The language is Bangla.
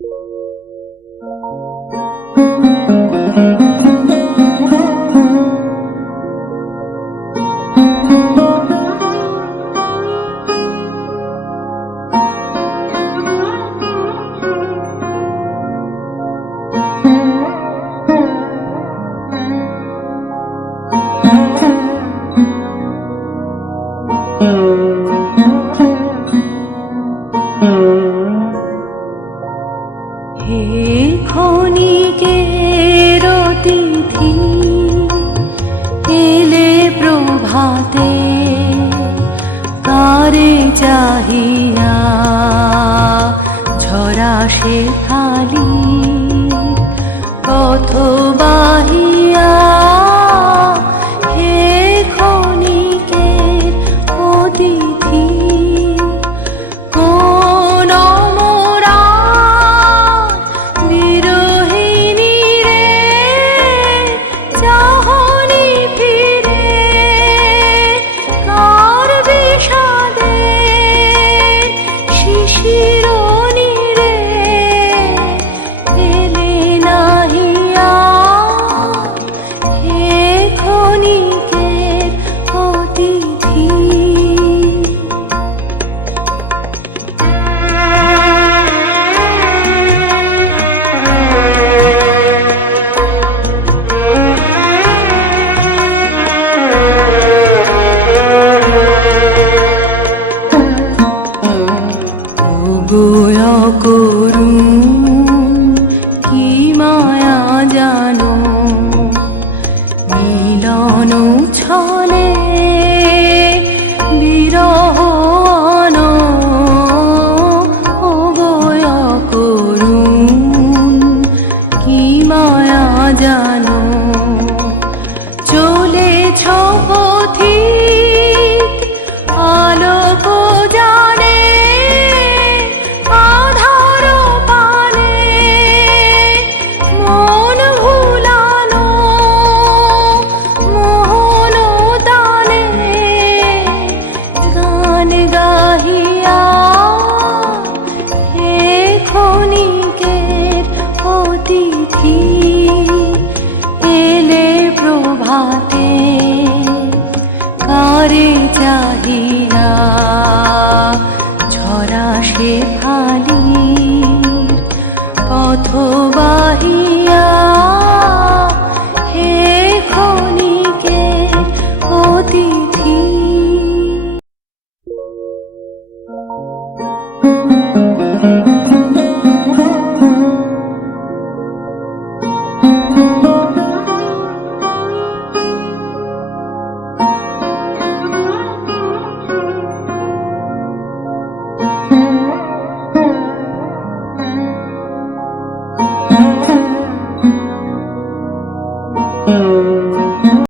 Música প্রভাতে তারে চাহিয়া ঝরা সে খালি পথবাহী করেছ পথি ছড়া সে ফালি পথবাহী